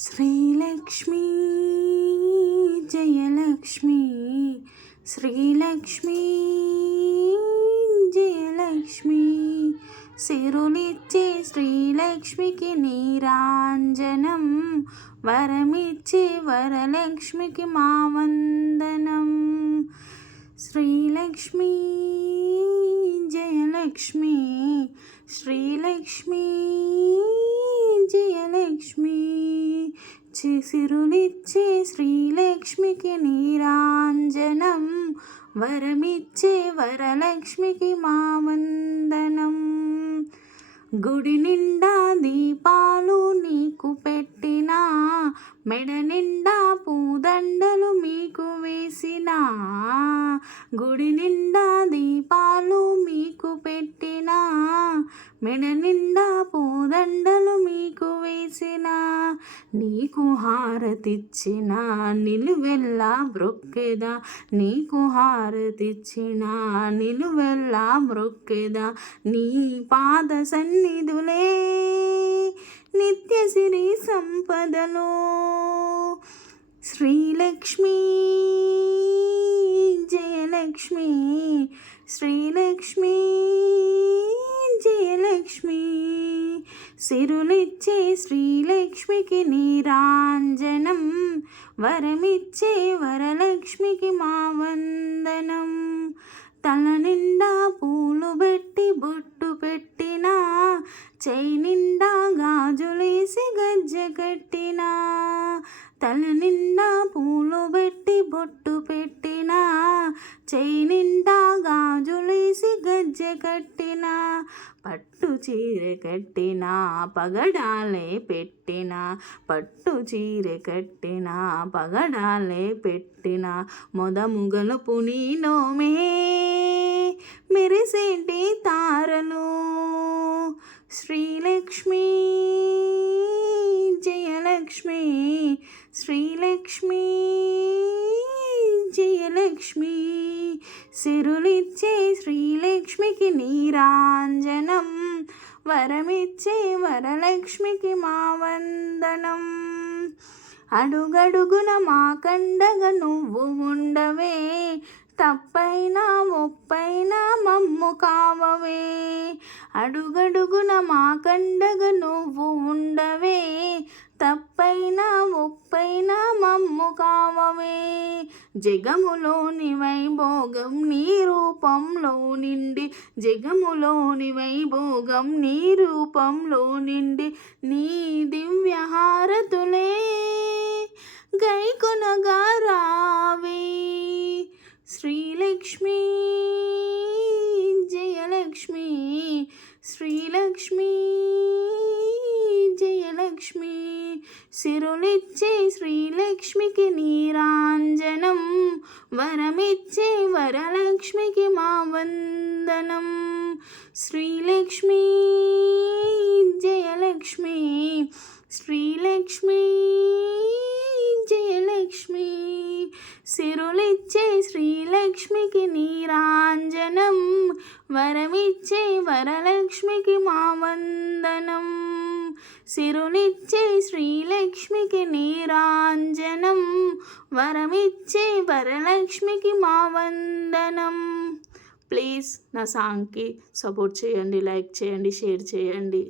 శ్రీలక్ష్మీ జయలక్ష్మీ శ్రీలక్ష్మీ జయలక్ష్మీ సిరులిచ్చే శ్రీలక్ష్మికి నీరాంజనం వరమిచ్చే వరలక్ష్మికి మా వందనం. శ్రీలక్ష్మీ జయలక్ష్మీ శ్రీలక్ష్మీ జయలక్ష్మీ సిరులిచ్చే శ్రీలక్ష్మికి నీరాంజనం వరమిచ్చే వరలక్ష్మికి మా వందనం. గుడి నిండా దీపాలు నీకు పెట్టినా మెడ నిండా పూదండలు మీకు వేసినా, గుడి నిండా దీపాలు మీకు పెట్టినా మెడ నిండా పూదండలు మీకు వేసినా, నీకు హారతిచ్చిన నిలువెల్లా మ్రొక్కెదా, నీకు హారతిచ్చిన నిలువెల్లా మ్రొక్కెదా, నీ పాద సన్నిధులే నిత్య సిరి సంపదలో. శ్రీలక్ష్మీ జయలక్ష్మీ శ్రీలక్ష్మీ జయలక్ష్మీ సిరులిచ్చే శ్రీలక్ష్మికి నీరాంజనం వరమిచ్చే వరలక్ష్మికి మా వందనం. తల నిండా పూలు పెట్టి బొట్టు పెట్టినా, చేయి నిండా గాజులేసి గజ్జె కట్టినా, తల నిండా పూలు పెట్టి బొట్టు పెట్టినా, చేయి నిండా గాజులేసి గజ్జె కట్టినా, పట్టు చీర కట్టినా పగడాలే పెట్టినా, పట్టు చీర కట్టినా పగడాలే పెట్టినా, మొదముగలుపు నీలోమే మెరిసేటి తారలు. శ్రీలక్ష్మీ జయలక్ష్మీ శ్రీలక్ష్మీ జయలక్ష్మీ సిరులిచ్చే శ్రీలక్ష్మికి నీరాంజనం వరమిచ్చే వరలక్ష్మికి మా వందనం. అడుగడుగున మా కండగ నువ్వు ఉండవే, తప్పైనా ఒప్పైనా మమ్ము కావవే, అడుగడుగున మా కండగ నువ్వు ఉండవే, తప్పైనా ఒప్పైనా మమ్ము కావవే. జగములోని వైభోగం నీ రూపంలో నిండి, జగములోని వైభోగం నీ రూపంలో నిండి, నీ దివ్య హారతులే గైకొనగా రావే. శ్రీలక్ష్మీ జయలక్ష్మీ శ్రీలక్ష్మీ జయలక్ష్మీ సిరులిచ్చే శ్రీలక్ష్మికి నీరాంజనం వరమిచ్చే వరలక్ష్మికి మా వందనం. శ్రీలక్ష్మీ జయలక్ష్మీ శ్రీలక్ష్మీ జయలక్ష్మీ సిరులిచ్చే శ్రీలక్ష్మికి నీరాంజనం వరమిచ్చే వరలక్ష్మికి మా వందనం. సిరులిచ్చే శ్రీలక్ష్మికి నీరాంజనం వరమిచ్చే వరలక్ష్మికి మా వందనం. ప్లీజ్ నా సాంగ్కి సపోర్ట్ చేయండి, లైక్ చేయండి, షేర్ చేయండి.